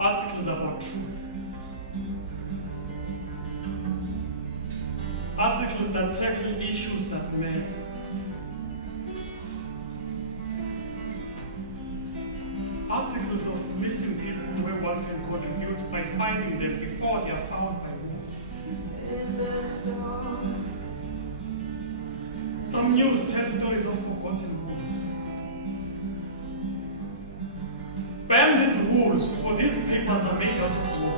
Articles about truth. Articles that tackle issues that matter. Articles of missing people where one can contribute by finding them before they are found by wolves. Some news tell stories of forgotten wolves. Ban these wolves, for these papers are made out of wood.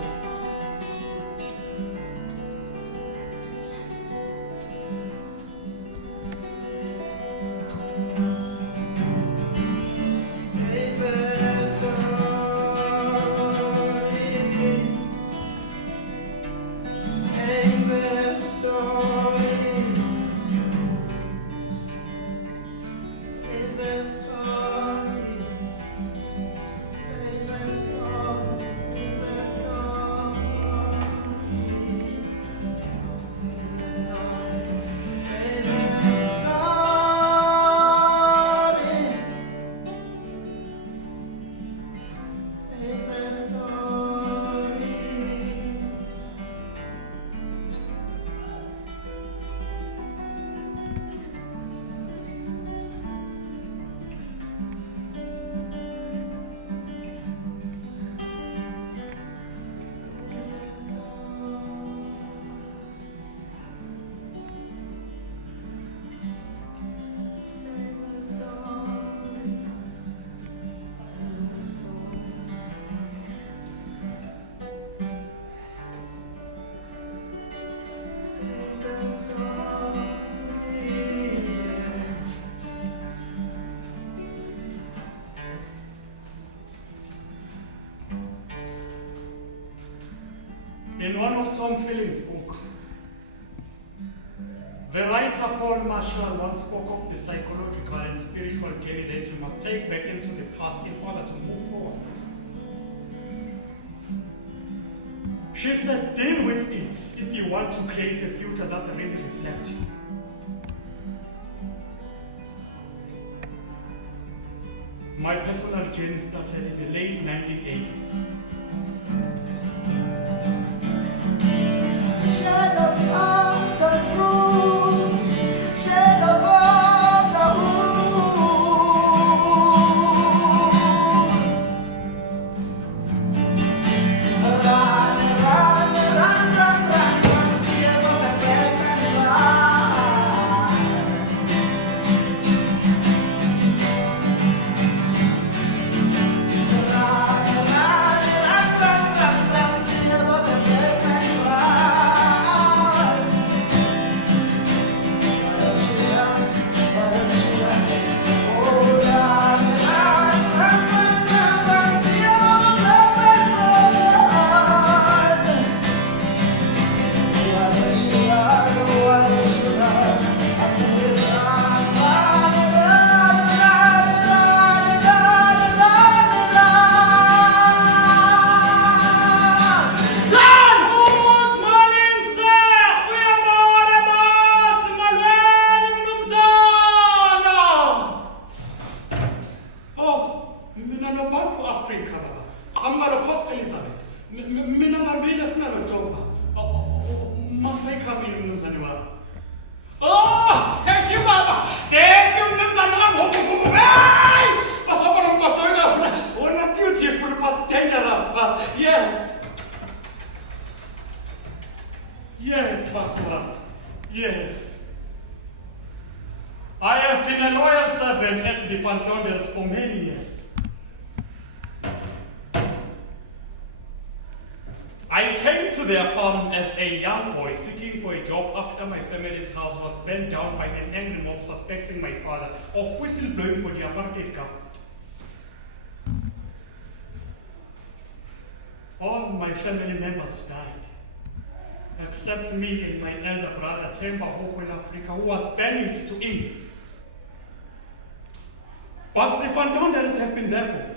In one of Tom Filling's books, the writer Paul Marshall once spoke of the psychological and spiritual journey that you must take back into the past in order to move forward. She said, deal with it if you want to create a future that really reflects you. My personal journey started in the late 1980s. Shadows of the truth, shadows of the moon. Run, run, run, run, run, tears of the dead man run. Run, run, run, run, run, tears of the dead man run. Oh, thank you, Baba. Thank you, what a beautiful but dangerous bus. Yes. Yes, Maswa. Yes. I have been a loyal servant at the Fantonders for many years. I came to their farm as a young boy seeking for a job after my family's house was burnt down by an angry mob suspecting my father of whistleblowing for the apartheid government. All my family members died, except me and my elder brother Themba Hoko in Africa, who was banished to England. But the Fantonders have been there for me.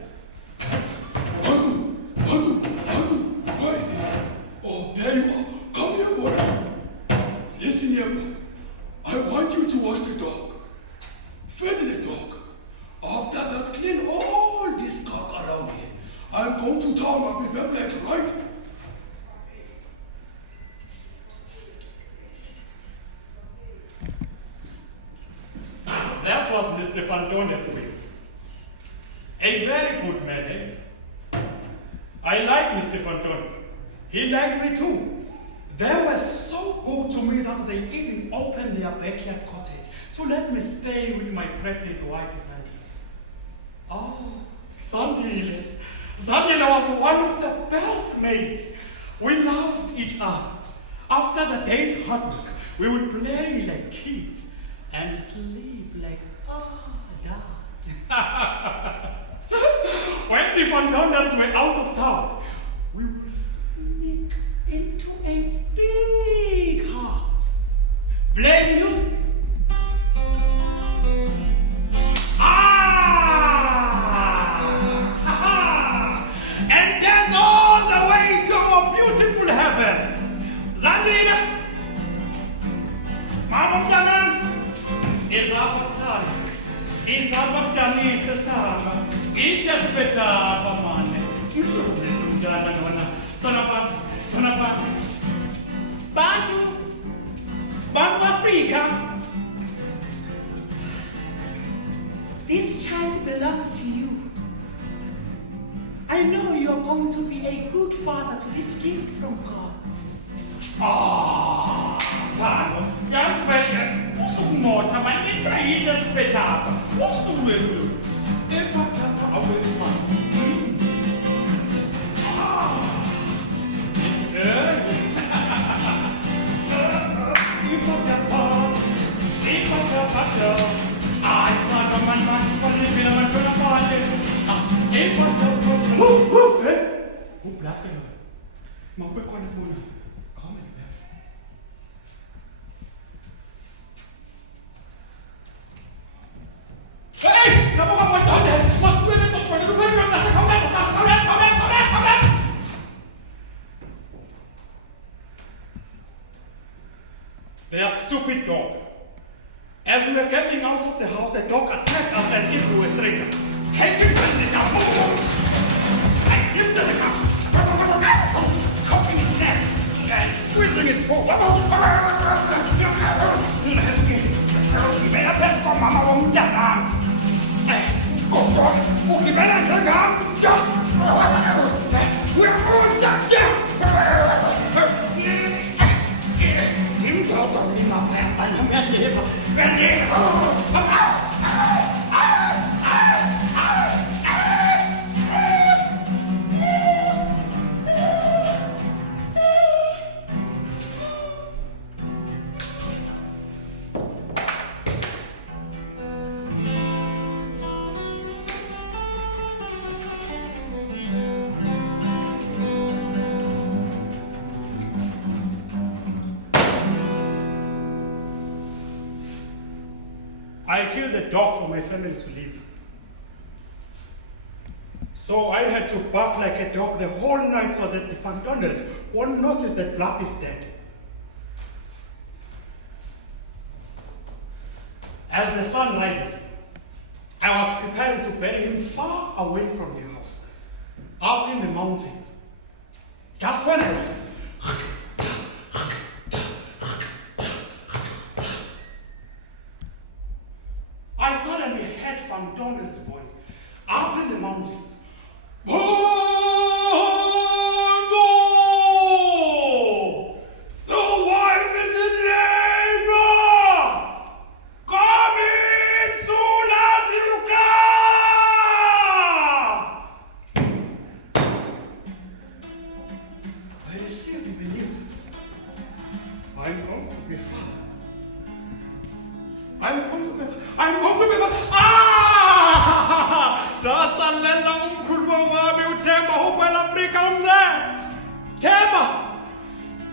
Bantu, where is this? Oh, there you are. Come here, boy. Listen here, boy. I want you to wash the dog. Feed the dog. After that, clean all this cock around here. I'm going to town, I'll be back later, right? That was Mr. Fantone. A very good man, eh? I like Mr. Fantone. He liked me too. They were so good to me that they even opened their backyard cottage to let me stay with my pregnant wife, Sandy. Oh, Sandy. Sandy was one of the best mates. We loved each other. After the day's hard work, we would play like kids and sleep like, Dad. When the Fantonders were out of town, we would sneak into a big house, play music. And dance all the way to our beautiful heaven. Zandida, Mama Mtanan, is our star. Is our star, is a star. It just better, man. It's always Hloniphani. Bantu Africa. This child belongs to you. I know you are going to be a good father to this gift from God. Son, that's very what's the matter, man? It's a just better. What's the little? Their stupid dog. As we were getting out of the house, the dog attacked us as if we were strangers. Take him from the dog! I lifted him up, chopping his neck and squeezing his paw. I killed a dog for my family to live. So I had to bark like a dog the whole night so that the Fantonders won't notice that Bluff is dead. As the sun rises, I was preparing to bury him far away from the house, up in the mountains. Just when I was I suddenly heard Fantonders' voice up in the mountains. Bantu! The I received the news. I'm going to be father. I'm going to be father. Ndatsalela umkhulu wami uThemba ukwela Afrika umle. Themba!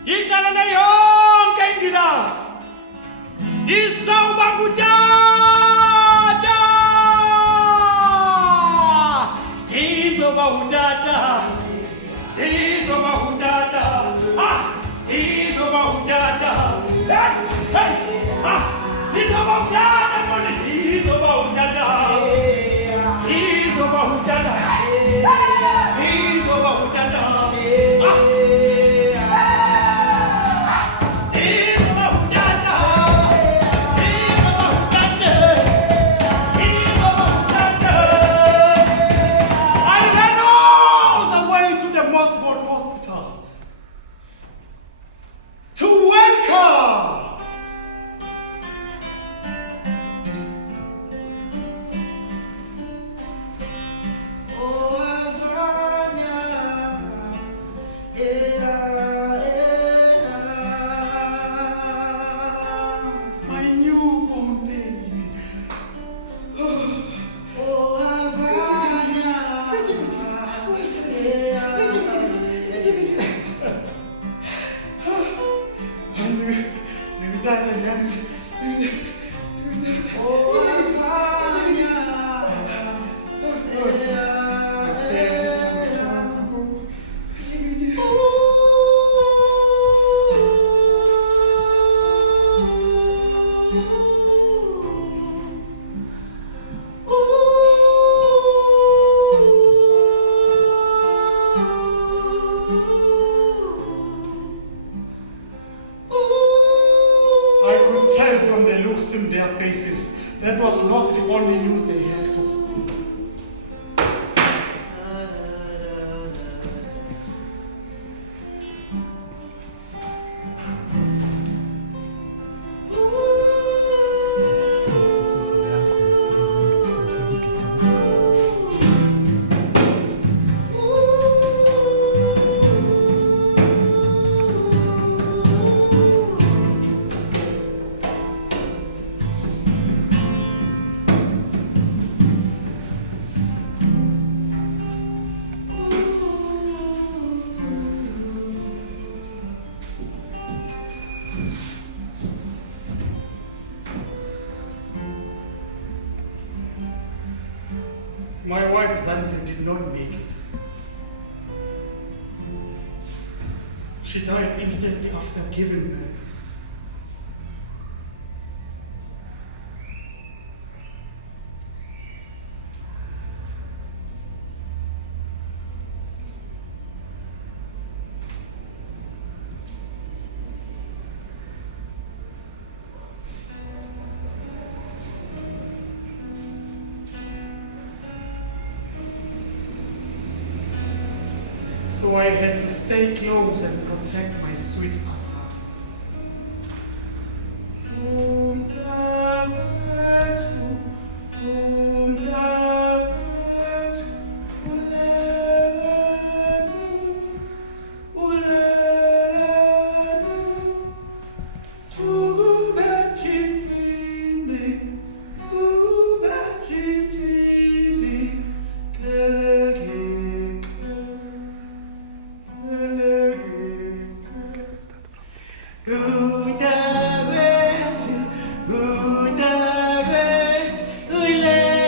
Icala le yonke ingila. Isawuba ngutata. Izoba ngutata. Izoba ngutata. Izoba ngutata. Hey! Izoba ngutata mona. Izoba ngutata. Izoba ngutata. Izoba ngutata. To welcome Oh, Azania, my newborn baby. oh, Azania, I could tell from the looks in their faces that was not the only news they had for me. My wife Zania did not make it. She died instantly after giving birth. So I had to stay close and protect my sweet Azania. Ule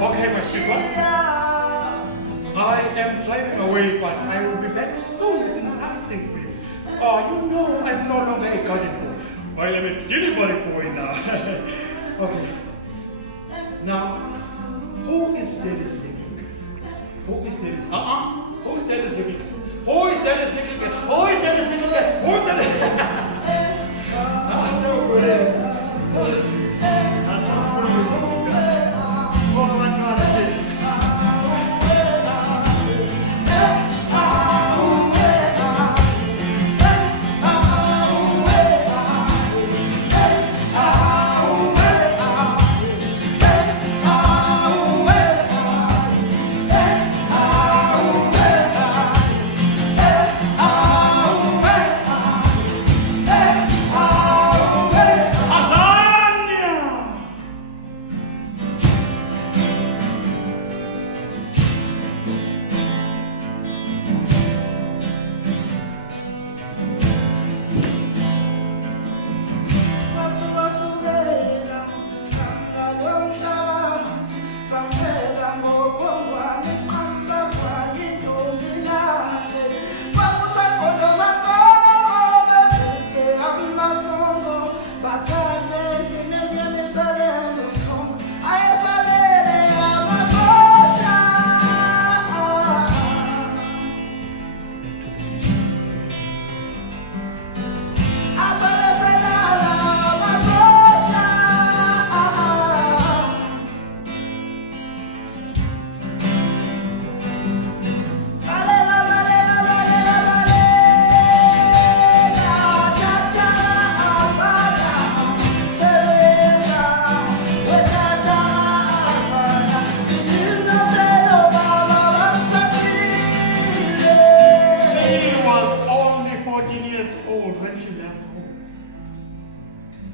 Okay, my sweet one. I am driving away, but I will be back soon with nice things for you. Oh, you know I'm no longer a garden boy. I am a delivery boy now. Okay. Now, who is Daddy's little girl? Who is Daddy's? Who is Daddy's little girl? Who is Daddy's little girl? Who is Daddy's little girl? Who is Daddy's? So good. That's so good. What am I trying to say?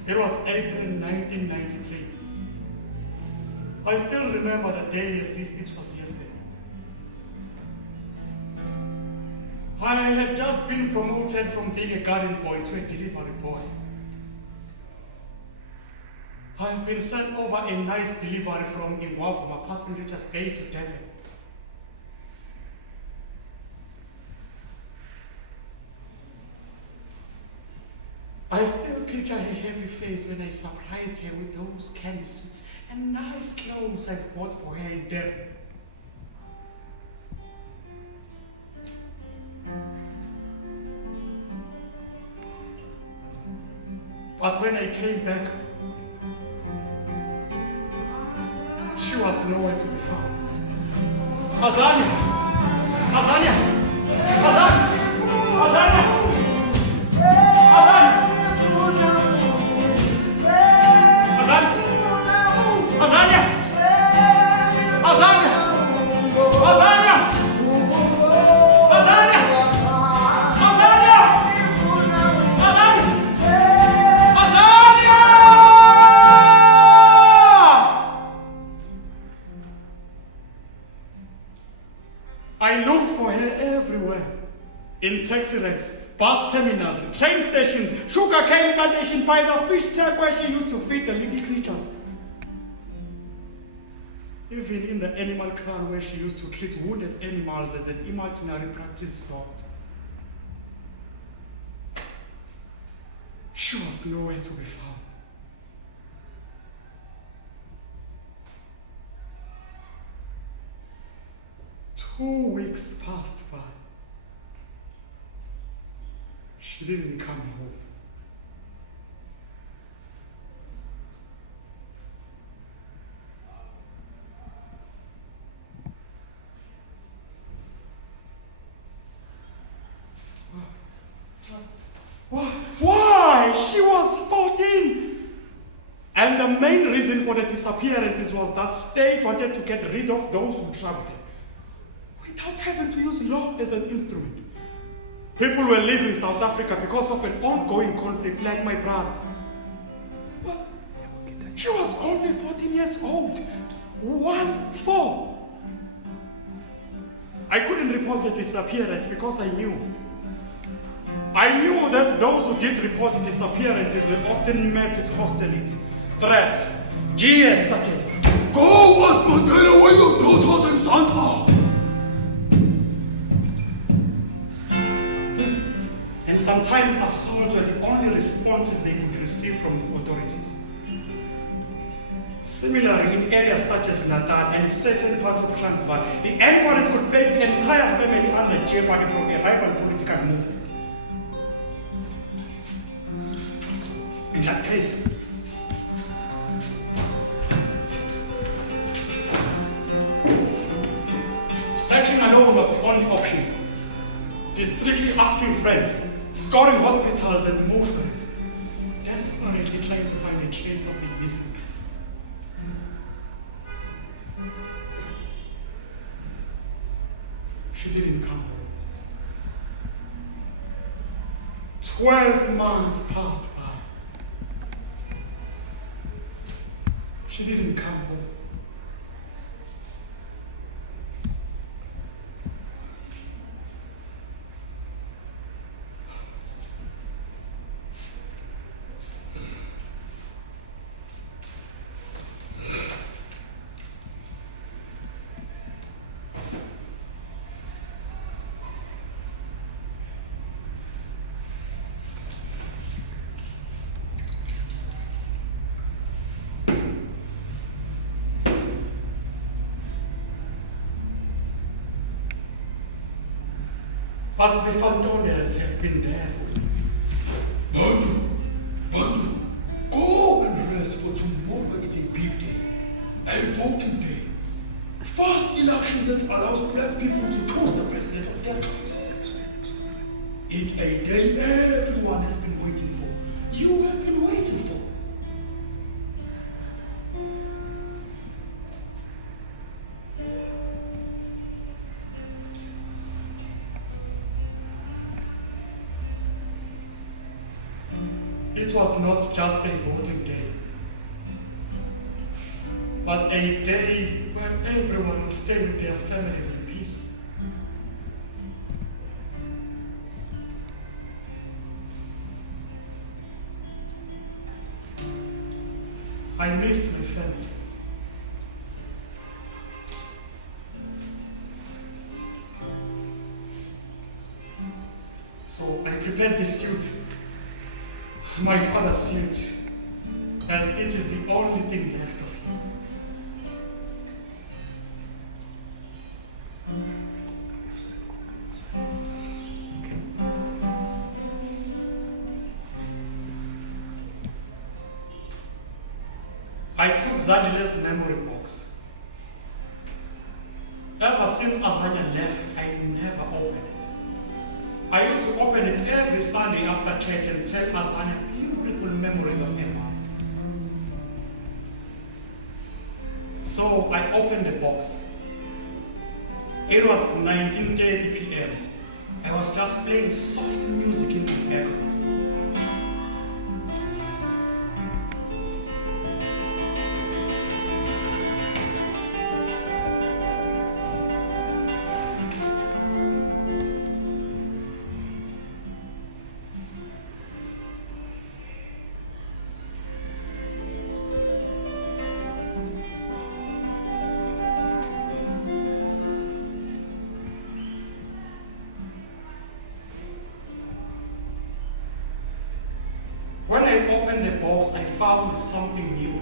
It was April 1993. I still remember the day as if it was yesterday. I had just been promoted from being a garden boy to a delivery boy. I have been sent over a nice delivery from Inkcubeko, passing Richards Bay to Durban. I still picture her happy face when I surprised her with those candy sweets and nice clothes I bought for her in Durban. But when I came back, she was nowhere to be found. Azania! Azania! Azania! Azania! Azania! Azania! Azania! Azania! Azania! I looked for her everywhere. In taxi ranks, bus terminals, train stations, sugarcane plantation, by the fish tank where she used to feed the little creatures. Even in the animal club where she used to treat wounded animals as an imaginary practice dog. She was nowhere to be found. Two weeks passed by. She didn't come home. Why? She was 14. And the main reason for the disappearances was that state wanted to get rid of those who traveled without having to use law as an instrument. People were leaving South Africa because of an ongoing conflict, like my brother. But she was only 14 years old. 1-4. I couldn't report her disappearance because I knew I knew that those who did report disappearances were often met with hostility, threats, jeers such as, "Go ask Mandela where your daughters and sons are." and sometimes assaults were the only responses they could receive from the authorities. Similarly, in areas such as Natal and certain parts of Transvaal, the enquiries could place the entire family under jeopardy from a rival political movement. In that case, searching alone was the only option. Discreetly asking friends, scouring hospitals and mortuaries, desperately trying to find a trace of the missing person. She didn't come home. 12 months passed by. She didn't come home. But the Fantoners have been there for me. Bantu, go and rest, for tomorrow it's a big day, a voting day. First election that allows black people to choose the president of their choice. It's a day everyone has been waiting for. You have been waiting for. It was not just a voting day, but a day where everyone would stay with their families in peace. I missed my family. So I prepared this suit, my father's suit, as it is the only thing left of him. I took Zadile's memory box. Ever since Azania left, I never opened it. I used to open it every Sunday after church and tell Azania beautiful memories of her mom. So I opened the box. It was 19:30 p.m. I was just playing soft music in the background. When I opened the box, I found something new.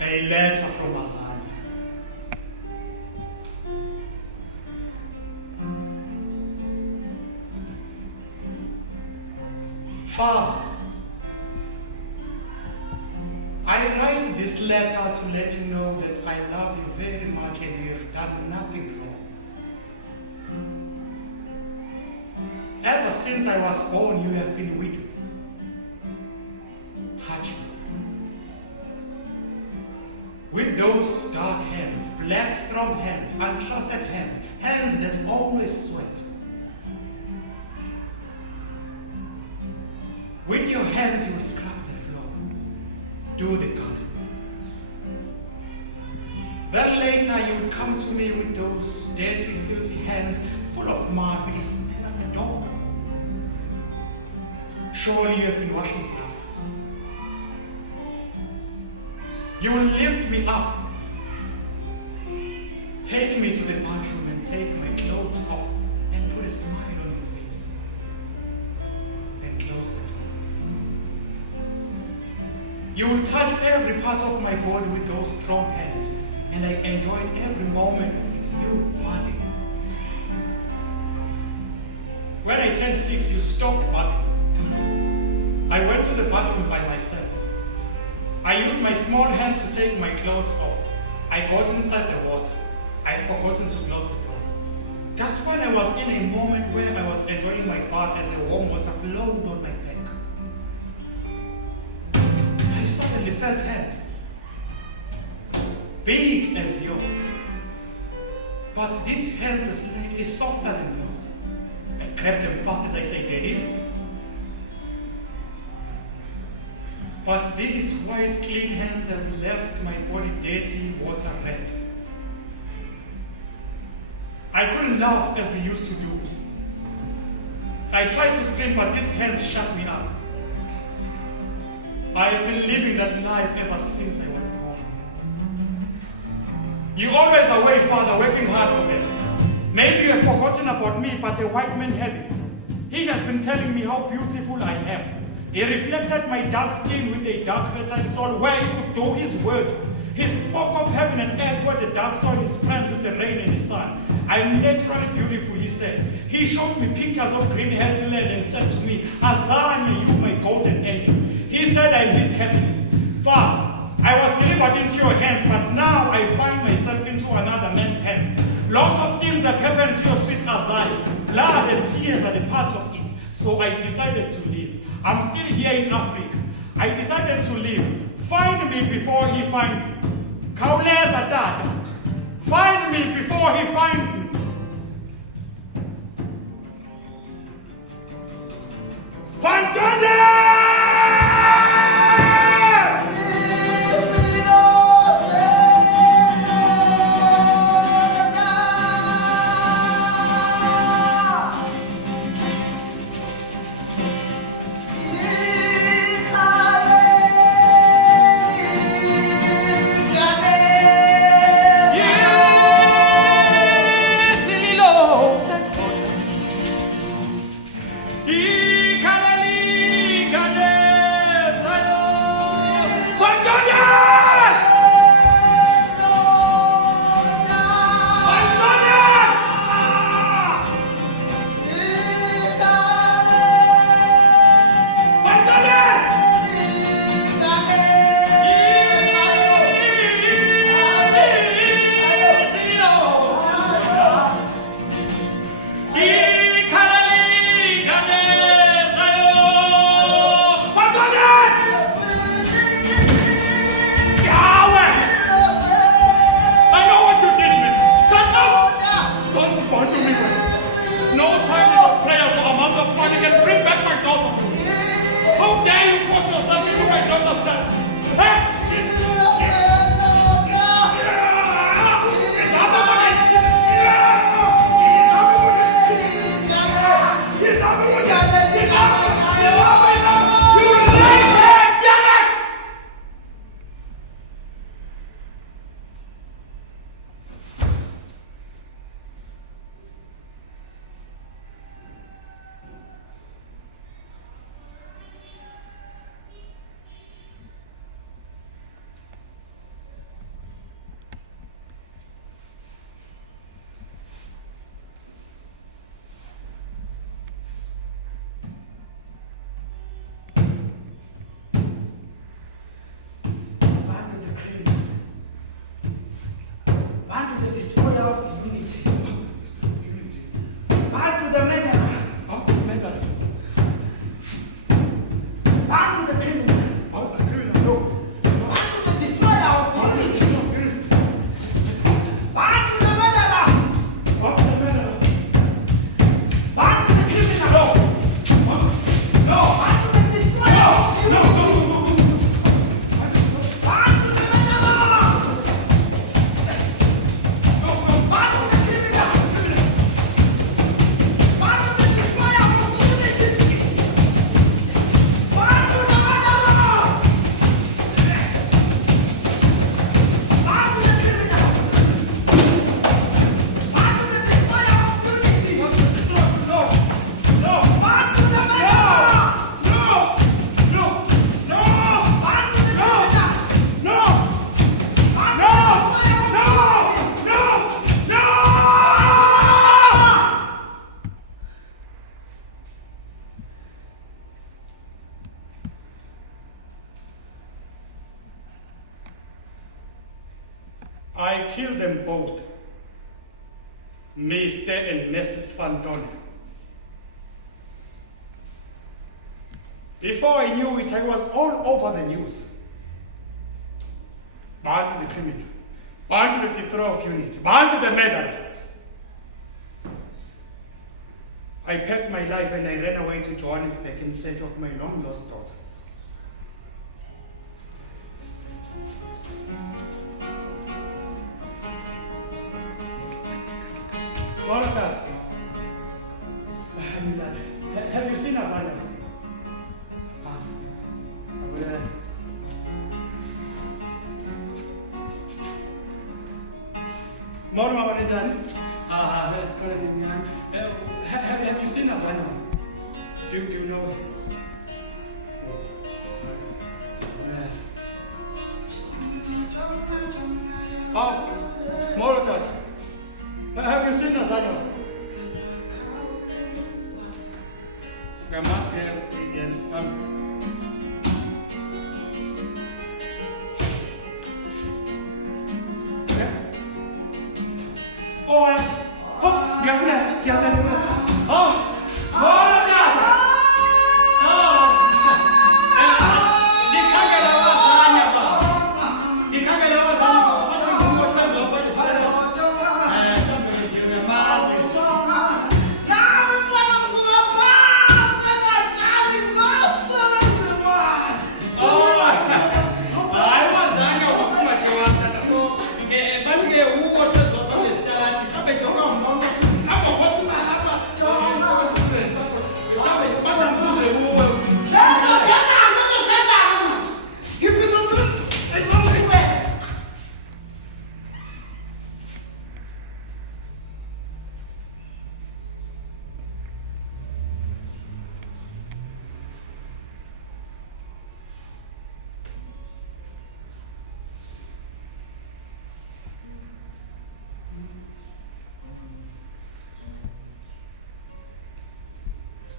A letter from Azania. Father, I write this letter to let you know that I love you very much and you have done nothing wrong. Ever since I was born, you have been with me. Touch me. With those dark hands, black strong hands, untrusted hands, hands that always sweat. With your hands, you scrub the floor, do the garden. Then later, you come to me with those dirty, filthy hands full of mud with a smell of a dog. Surely you have been washing it off. You will lift me up. Take me to the bathroom and take my clothes off and put a smile on your face. And close the door. You will touch every part of my body with those strong hands, and I enjoyed every moment with you, Marty. When I turned 6, you stopped bathing. I went to the bathroom by myself. I used my small hands to take my clothes off. I got inside the water. I had forgotten to close the door. Just when I was in a moment where I was enjoying my bath as the warm water flowed on my back, I suddenly felt hands, big as yours. But this hand was slightly softer than yours. I grabbed them fast as I said, Daddy. But these white, clean hands have left my body dirty, water red. I couldn't laugh as we used to do. I tried to scream, but these hands shut me up. I have been living that life ever since I was born. You always away, Father, working hard for them. Maybe you have forgotten about me, but the white man had it. He has been telling me how beautiful I am. He reflected my dark skin with a dark fertile soul where he could do his word. He spoke of heaven and earth where the dark soil is friends with the rain and the sun. I'm naturally beautiful, he said. He showed me pictures of green healthy land and said to me, Azania, you my golden angel. He said I'm his happiness. Father, I was delivered into your hands, but now I find myself into another man's hands. Lots of things have happened to your sweet Azania. Blood and tears are the part of it. So I decided to leave. I'm still here in Africa. I decided to leave. Find me before he finds me. Kauleza dad. Find me before he finds me. Fantone! I killed them both, Mr. and Mrs. Fantoni. Before I knew it, I was all over the news. Bantu the criminal, Bantu the destroyer of unity, Bantu the murderer. I packed my life and I ran away to Johannesburg in search of my long-lost daughter. Monica, have you seen Azania? Morma Banijani? Have you seen Azania? Do you know her? Oh, Monica, have you seen Azania? I must have again.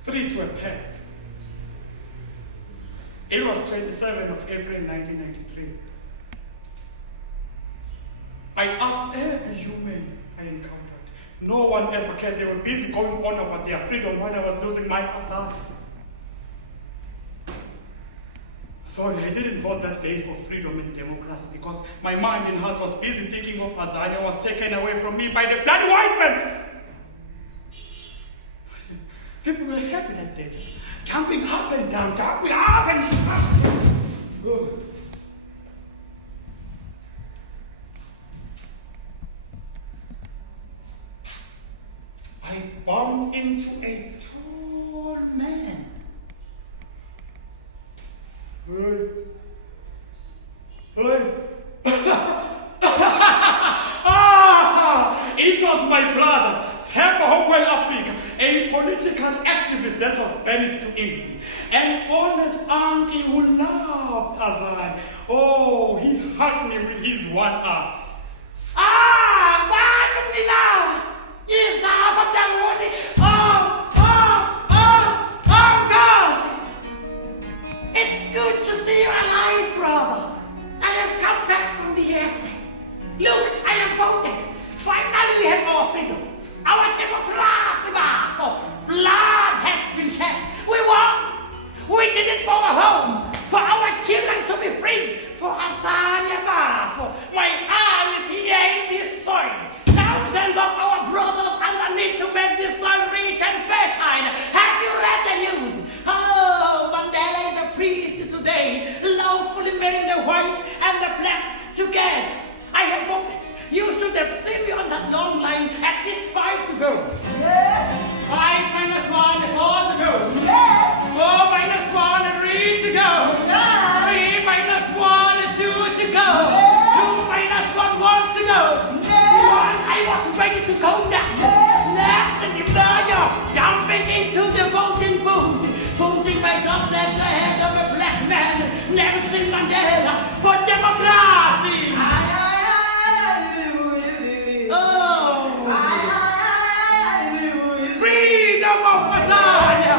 Streets were packed. It was 27th of April 1993. I asked every human I encountered. No one ever cared. They were busy going on about their freedom when I was losing my Azania. Sorry, I didn't vote that day for freedom and democracy because my mind and heart was busy thinking of Azania was taken away from me by the bloody white men. People were happy that day, jumping up and down, jumping up and down. Oh. I bumped into a tall man. Hey. It was my brother, Temba Hokwel Africa, a political activist that was banished to England. An honest uncle who loved Azania. Oh, he hugged me with his one arm. Girls! It's good to see you alive, brother. I have come back from the exile. Look, I have voted. Finally, we have our freedom. Our democracy, blood has been shed. We won. We did it for our home, for our children to be free, for Azania, for my arm is here in this soil. Thousands of our brothers underneath to make this soil rich and fertile. Have you read the news? Oh, Mandela is a priest today, lawfully marrying the whites and the blacks together. I have voted. You should have seen me on that long line, at least 5 to go. Yes. 5 minus 1, 4 to go. Yes. 4 minus 1, 3 to go. Yes. 3 minus 1, 2 to go. Yes. 2 minus 1, 1 to go. Yes. 1, I was ready to go next. Yes. Next, and you know you're jumping into the voting booth. Voting by God at the head of a black man, Nelson Mandela, for democracy. Freedom of Azania!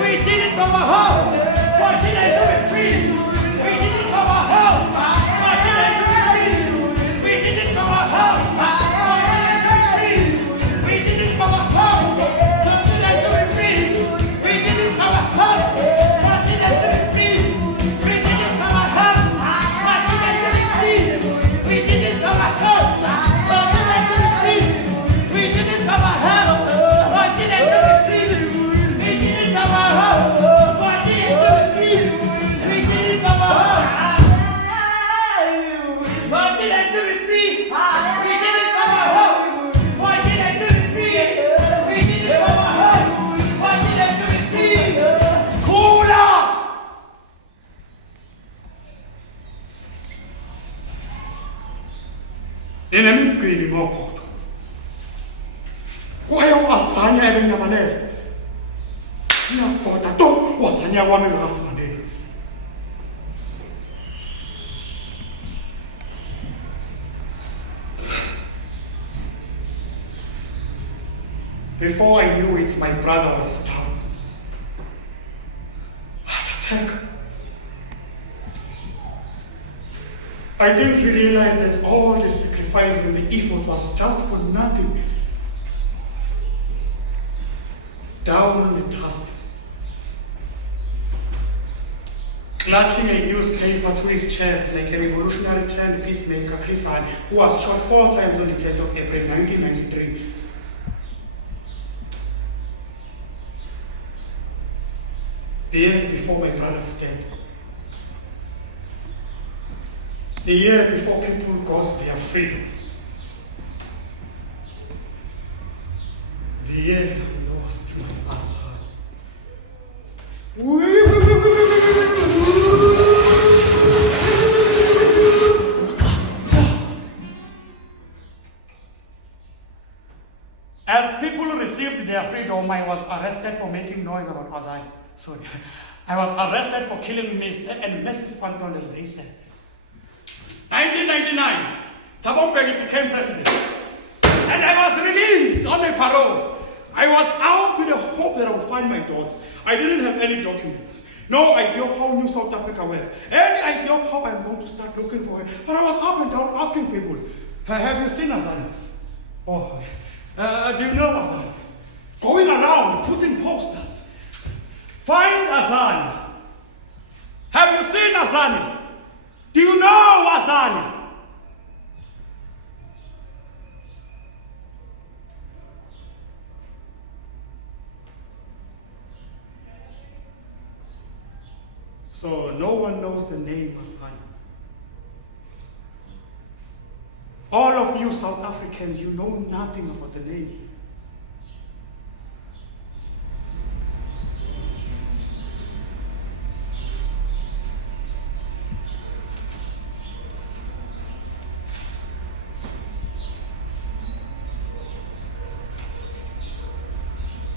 We did it from our home! What did I do with freedom? We did it from our home! What did I do with freedom? Ngicili ngofoto. Why Azania ebenyamalele? Ngiyafota to Azania wami ngafundeka. Before I knew it, my brother was down. Heart attack. I think he realized that all the sacrifice and the effort was just for nothing. Down on the dust, clutching a newspaper to his chest like a revolutionary turned peacemaker, Hloniphani, who was shot 4 times on the 10th of April 1993. The year before my brother's death. The year before people got their freedom. The year I lost my son. As people received their freedom, I was arrested for making noise about Azania. Sorry. I was arrested for killing Mr. and Mrs. Bantu, they said. 1999, Thabo Mbeki became president. And I was released on a parole. I was out with the hope that I would find my daughter. I didn't have any documents. No idea of how New South Africa went. Any idea of how I'm going to start looking for her. But I was up and down asking people, have you seen Azania? Oh, do you know Azania? Going around, putting posters. Find Azania. Have you seen Azania? Do you know Azania? So no one knows the name Azania. All of you South Africans, you know nothing about the name.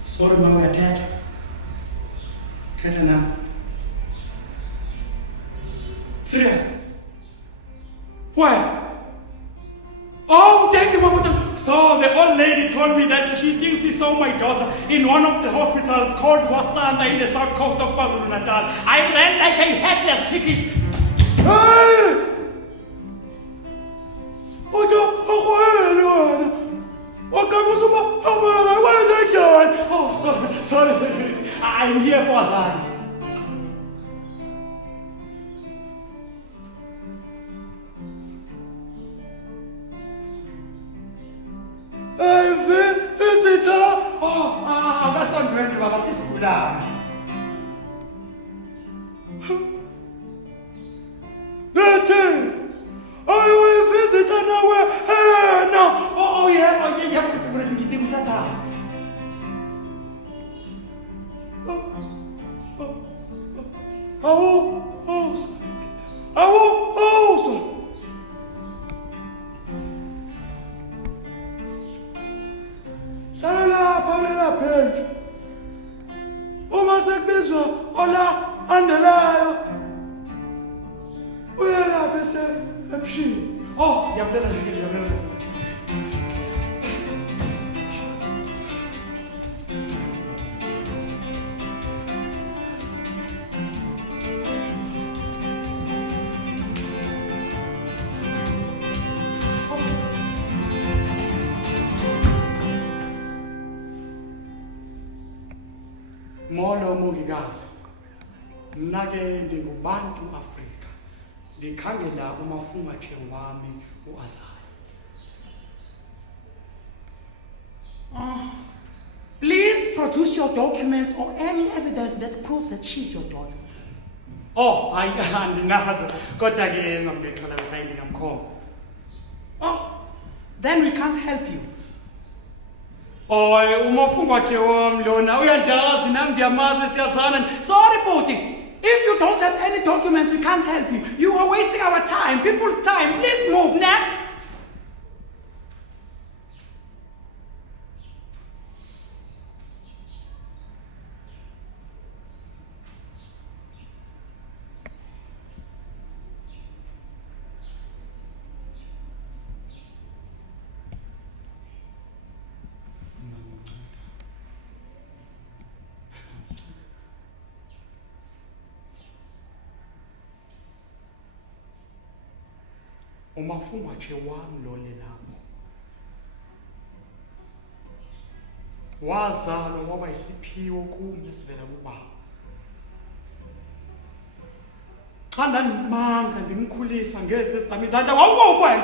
Sorry, Mama, you're dead. Get her now. Serious? Why? Oh, thank you, Mama. So the old lady told me that she thinks she saw my daughter in one of the hospitals called Wasanda in the south coast of KwaZulu-Natal. I ran like a headless chicken. Hey! Oh, sorry. I'm here for Azania. Visitor! Oh, that's not very well. This is good. That's it! Are you a visitor now? No! Oh, yeah. It's going to give that down. Uma sekubizwa ola andelayo uyela bese ebushini. Oh, ngiyabona ngiyabona. Molo mongikazi, mna-ke ndinguBantu Afrika, ndikhangela umafungatshe wami uAzania. Please produce your documents or any evidence that proves that she's your daughter. Oh, andinazo, kodwa-ke ngamlexola ukuthi ayindingamkhona. Oh, then we can't help you. Oh, umafungatshe wami lona uyandazi nami ndiyamazi siyazana. Sorry, Bhuti. If you don't have any documents, we can't help you. You are wasting our time, people's time. Please move next. umafungwatshe wami lo lelapho. Wazalwa waba isiphiwo kumi esivela kubaba. Xa ndandimanga ndimkhulisa ngezi zami izandla wawukuphi wena?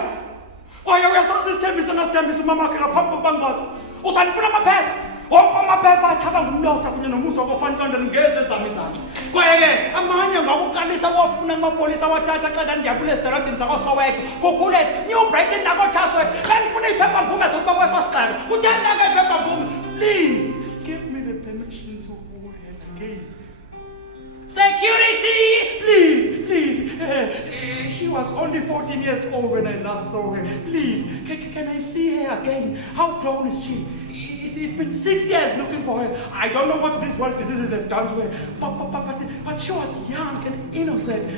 Kwaye uyasazi isithembiso ngasithembisa umama wakhe ngaphambi kokuba ngivothe. Usandifuna amaphepha. Wonke amaphepha athaba ngumlotha kunye nomusa wokufanele ngezi zami izandla. Kwaye ke amanye ngakuqalisa wafuna amapolisa wathatha xa ndandiyabula esidolobheni zakoSoweto. Kukulethe New Brighton nakoChatsworth. Bendifuna iphepha mvume sokuba kwesosixeko. Kuthanda ke iphepha mvume. Please give me the permission to hold her again. Security! Please, please. She was only 14 years old when I last saw her. Please, can I see her again? How grown is she? It's been 6 years looking for her. I don't know what these world diseases have done to her. But she was young and innocent.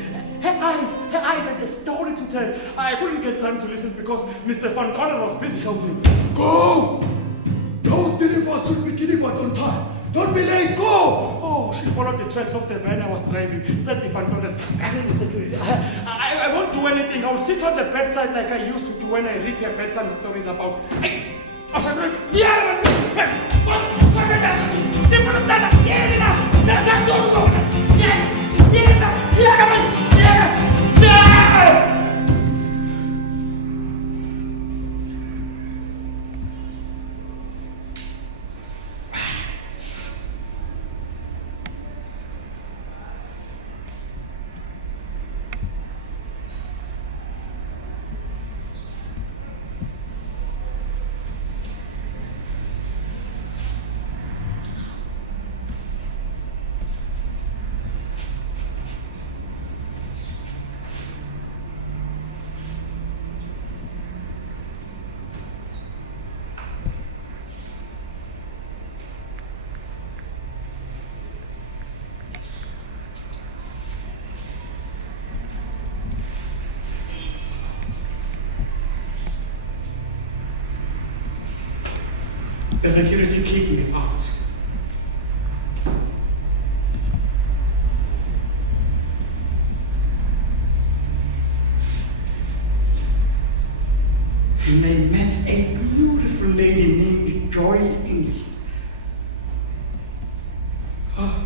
Her eyes had a story to tell. I couldn't get time to listen because Mr. Van Donner was busy shouting. Go! Those deliveries should be delivered on time. Don't be late, go! Oh, she followed the tracks of the van I was driving, said the Van Donners, security. I won't do anything. I'll sit on the bedside like I used to do when I read her bedtime stories about... The security kicked me out. And I met a beautiful lady named Joyce English. Oh,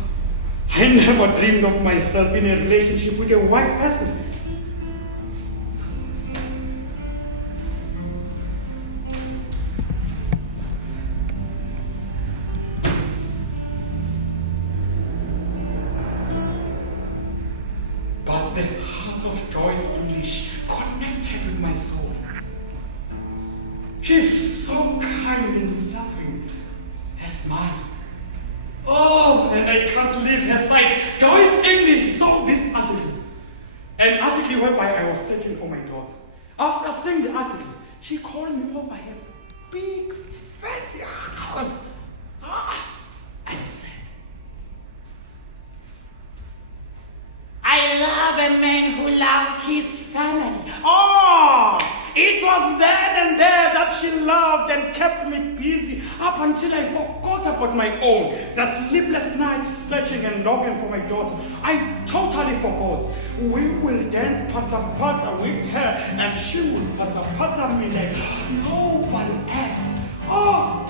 I never dreamed of myself in a relationship with a white person. The heart of Joyce English connected with my soul. She's so kind and loving. Her smile. Oh, and I can't leave her sight. Joyce English saw this article. An article whereby I was searching for my daughter. After seeing the article, she called me over her big, fancy house. And said, I love a man who loves his family. oh, it was then and there that she loved and kept me busy up until I forgot about my own. The sleepless nights searching and longing for my daughter. I totally forgot. We will dance pata-pata with her and she will pata-pata me like nobody else. Oh,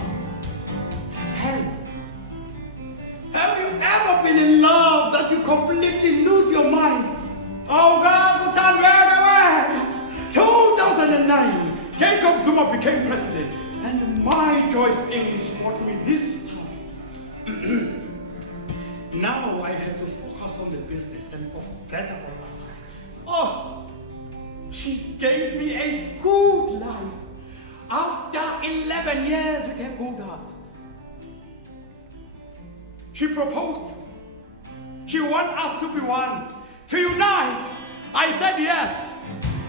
hell. Have you ever been in love that you completely lose your mind? Oh, God, 2009, Jacob Zuma became president, and my Joyce English brought me this time. Now I had to focus on the business and forget about myself. Oh, she gave me a good life after 11 years with her good heart. She proposed. She wanted us to be one, to unite. I said yes.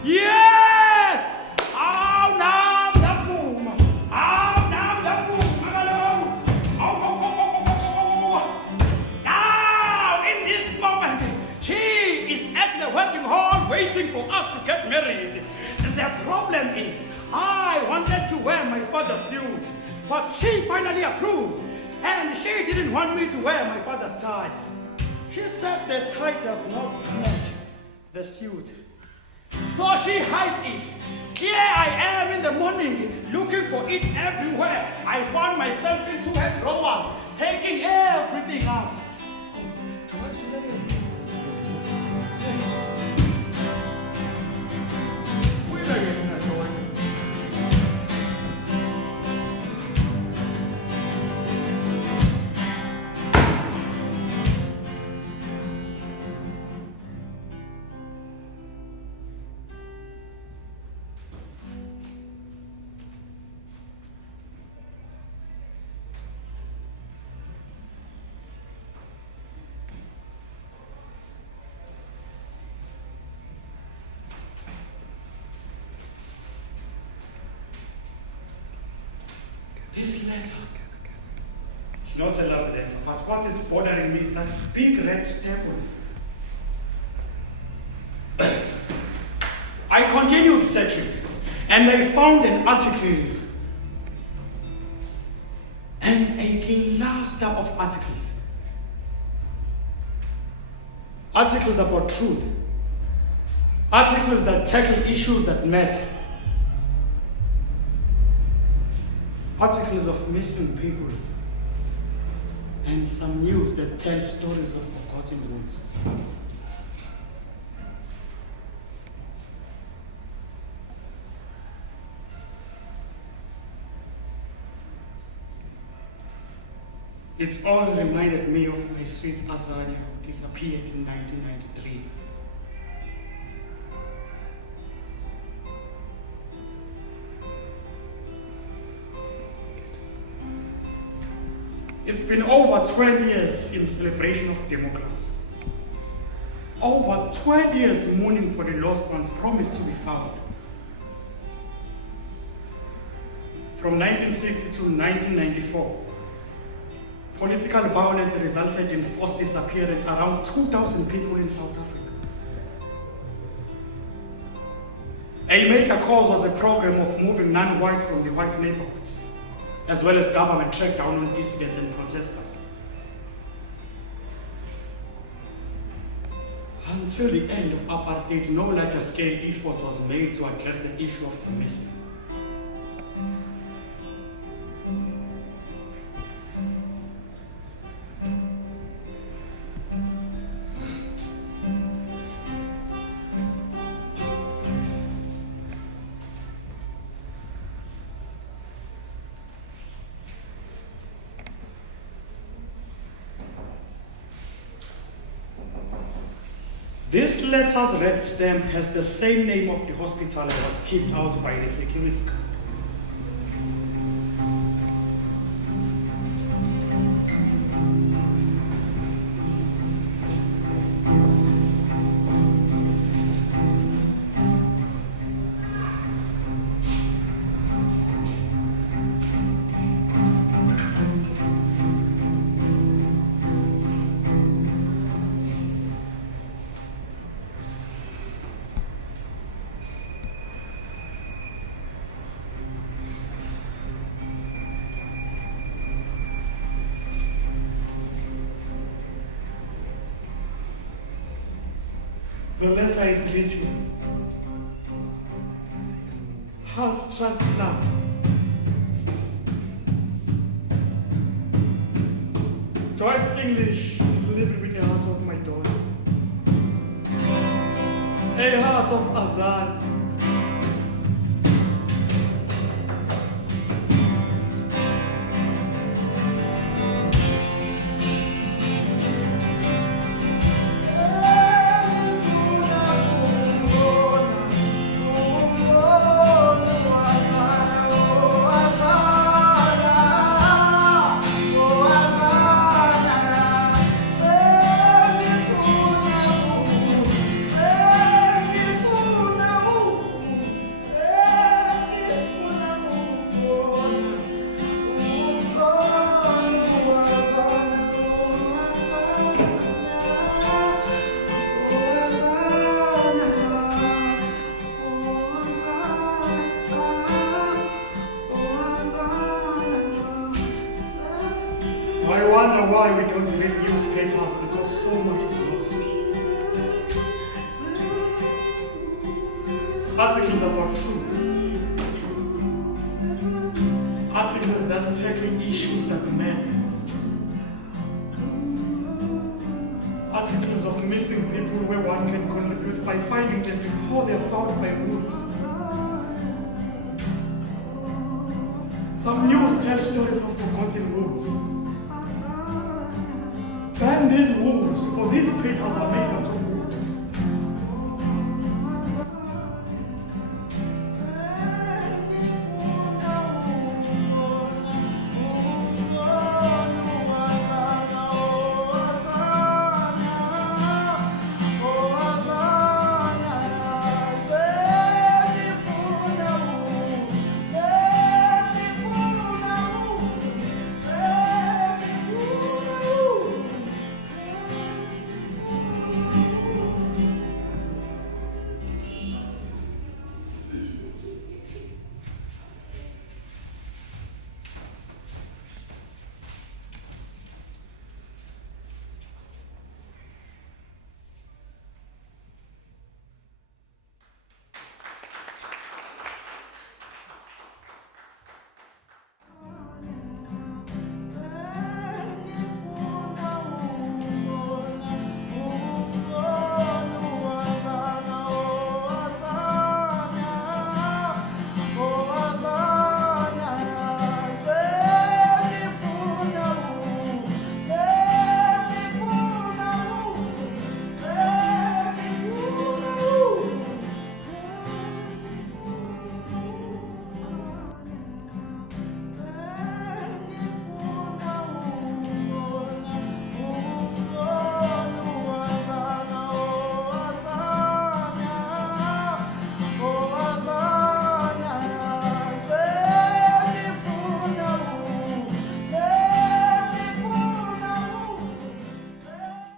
Yes! Oh, now that boom. Oh, now that boom. Now, in this moment, she is at the wedding hall waiting for us to get married. The problem is, I wanted to wear my father's suit, but she finally approved. And she didn't want me to wear my father's tie. She said the tie does not match the suit. So she hides it. Here I am in the morning, looking for it everywhere. I found myself into her drawers, taking everything out. Where are you? This letter, it's not a love letter, but what is bothering me is that big red stamp on it. I continued searching, and I found an article, and a cluster of articles. Articles about truth, articles that tackle issues that matter. Articles of missing people, and some news that tell stories of forgotten ones. It all reminded me of my sweet Azania, who disappeared in 1993. It's been over 20 years in celebration of democracy. Over 20 years mourning for the lost ones promised to be found. From 1960 to 1994, political violence resulted in forced disappearance around 2,000 people in South Africa. A major cause was a program of moving non-whites from the white neighborhoods, as well as government crackdown on dissidents and protesters. Until the end of apartheid, no larger scale effort was made to address the issue of the missing. This letter's red stamp has the same name of the hospital that was kicked out by the security guard. The letter is written, heart transplant. Joyce English is living with the heart of my daughter. A heart of Azania. I wonder why we don't read newspapers because so much is lost. Articles about truth. Articles that tackle issues that matter. Articles of missing people where one can contribute by finding them before they are found by wolves. Some news tell stories of forgotten wolves. Ban these wolves, for these papers are made of